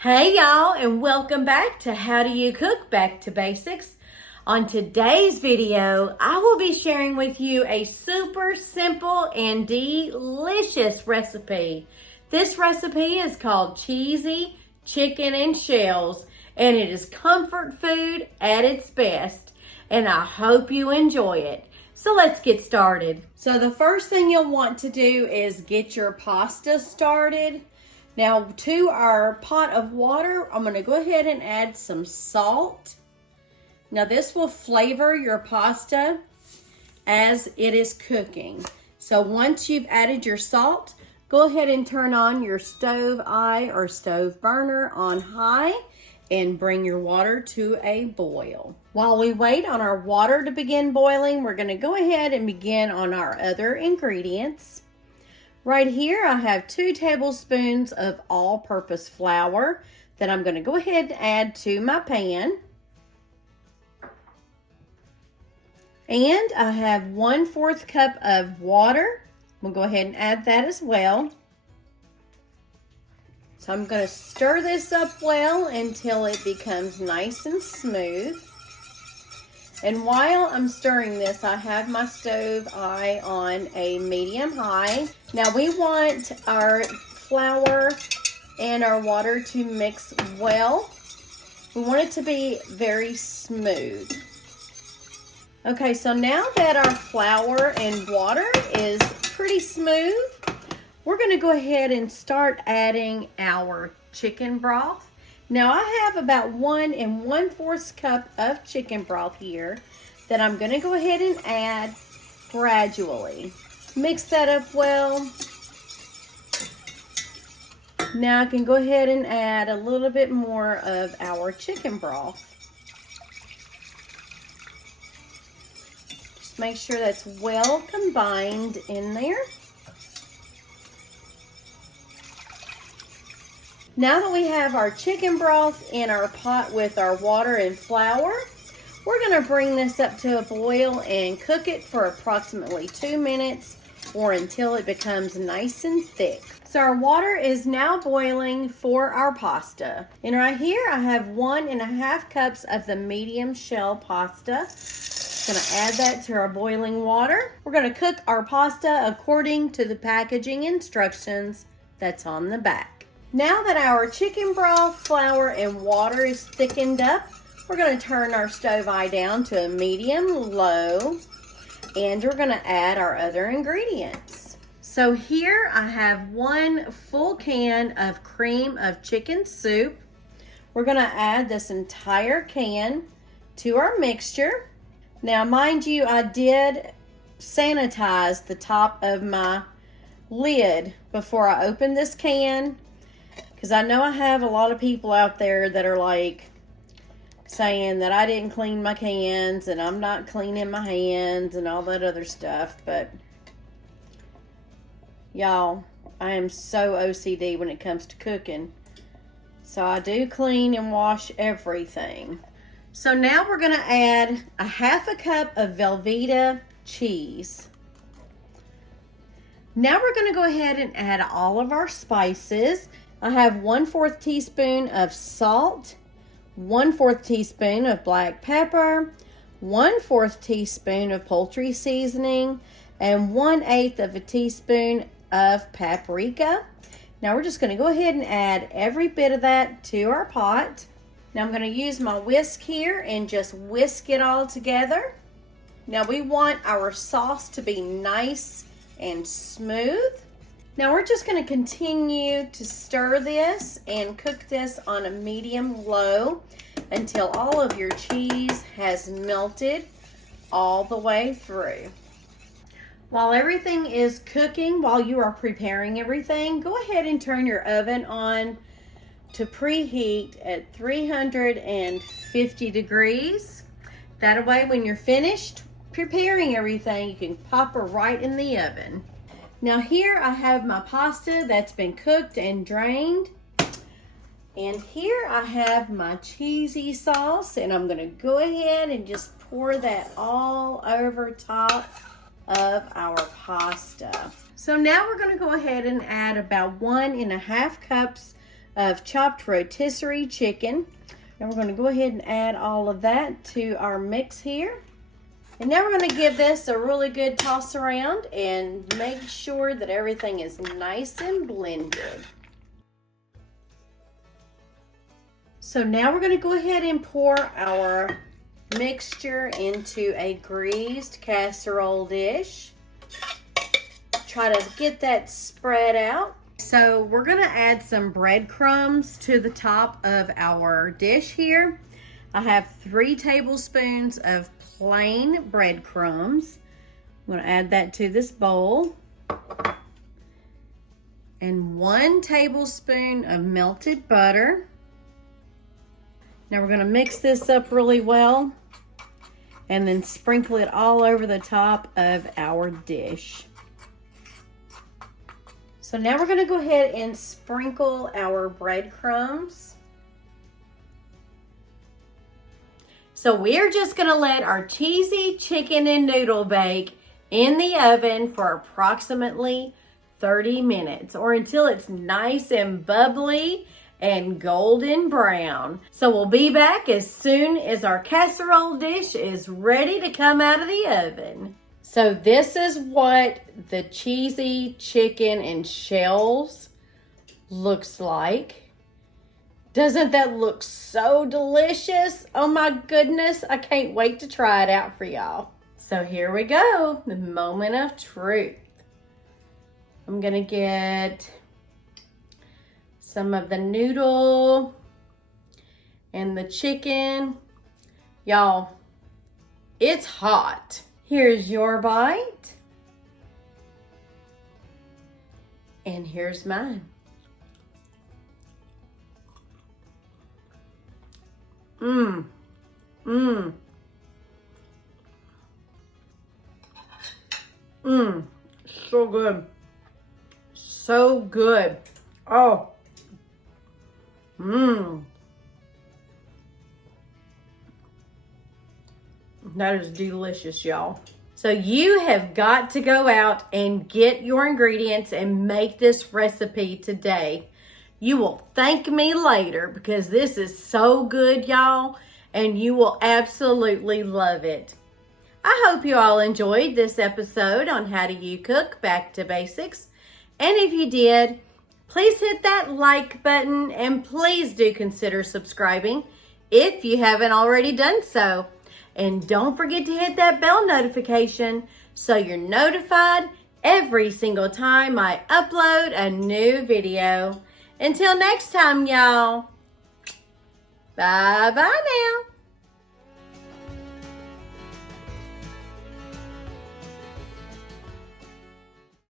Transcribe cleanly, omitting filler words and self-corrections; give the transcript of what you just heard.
Hey y'all, and welcome back to How Do You Cook Back to Basics. On today's video, I will be sharing with you a super simple and delicious recipe. This recipe is called Cheesy Chicken and Shells, and it is comfort food at its best, and I hope you enjoy it. So let's get started. So the first thing you'll want to do is get your pasta started. Now to our pot of water, I'm going to go ahead and add some salt. Now this will flavor your pasta as it is cooking. So once you've added your salt, go ahead and turn on your stove eye or stove burner on high and bring your water to a boil. While we wait on our water to begin boiling, we're going to go ahead and begin on our other ingredients. Right here, I have 2 tablespoons of all-purpose flour that I'm going to go ahead and add to my pan. And I have 1/4 cup of water. We'll go ahead and add that as well. So I'm going to stir this up well until it becomes nice and smooth. And while I'm stirring this, I have my stove eye on a medium high. Now we want our flour and our water to mix well. We want it to be very smooth. Okay, so now that our flour and water is pretty smooth, we're going to go ahead and start adding our chicken broth. Now I have about 1 1/4 cup of chicken broth here that I'm going to go ahead and add gradually. Mix that up well. Now I can go ahead and add a little bit more of our chicken broth. Just make sure that's well combined in there. Now that we have our chicken broth in our pot with our water and flour, we're going to bring this up to a boil and cook it for approximately 2 minutes or until it becomes nice and thick. So our water is now boiling for our pasta. And right here I have 1 1/2 cups of the medium shell pasta. I'm going to add that to our boiling water. We're going to cook our pasta according to the packaging instructions that's on the back. Now that our chicken broth, flour, and water is thickened up, we're going to turn our stove eye down to a medium-low, and we're going to add our other ingredients. So here I have 1 full can of cream of chicken soup. We're going to add this entire can to our mixture. Now, mind you, I did sanitize the top of my lid before I opened this can, because I know I have a lot of people out there that are like saying that I didn't clean my cans and I'm not cleaning my hands and all that other stuff. But y'all, I am so OCD when it comes to cooking. So I do clean and wash everything. So now we're going to add a 1/2 cup of Velveeta cheese. Now we're going to go ahead and add all of our spices. I have 1/4 teaspoon of salt, 1/4 teaspoon of black pepper, 1/4 teaspoon of poultry seasoning, and 1/8 of a teaspoon of paprika. Now we're just going to go ahead and add every bit of that to our pot. Now I'm going to use my whisk here and just whisk it all together. Now we want our sauce to be nice and smooth. Now we're just going to continue to stir this and cook this on a medium-low until all of your cheese has melted all the way through. While everything is cooking, while you are preparing everything, go ahead and turn your oven on to preheat at 350 degrees. That way when you're finished preparing everything, you can pop her right in the oven. Now here I have my pasta that's been cooked and drained. And here I have my cheesy sauce, and I'm going to go ahead and just pour that all over top of our pasta. So now we're going to go ahead and add about 1 1/2 cups of chopped rotisserie chicken. Now we're going to go ahead and add all of that to our mix here. And now we're going to give this a really good toss around and make sure that everything is nice and blended. So now we're going to go ahead and pour our mixture into a greased casserole dish. Try to get that spread out. So we're going to add some breadcrumbs to the top of our dish here. I have 3 tablespoons of plain breadcrumbs. I'm going to add that to this bowl. And 1 tablespoon of melted butter. Now we're going to mix this up really well and then sprinkle it all over the top of our dish. So now we're going to go ahead and sprinkle our breadcrumbs. So we're just going to let our cheesy chicken and noodle bake in the oven for approximately 30 minutes or until it's nice and bubbly and golden brown. So we'll be back as soon as our casserole dish is ready to come out of the oven. So this is what the cheesy chicken and shells looks like. Doesn't that look so delicious? Oh my goodness, I can't wait to try it out for y'all. So here we go, the moment of truth. I'm gonna get some of the noodle and the chicken. Y'all, it's hot. Here's your bite. And here's mine. So good. So good. Oh. That is delicious, y'all. So you have got to go out and get your ingredients and make this recipe today. You will thank me later because this is so good, y'all, and you will absolutely love it. I hope you all enjoyed this episode on How Do You Cook Back to Basics. And if you did, please hit that like button and please do consider subscribing if you haven't already done so. And don't forget to hit that bell notification so you're notified every single time I upload a new video. Until next time, y'all. Bye-bye now.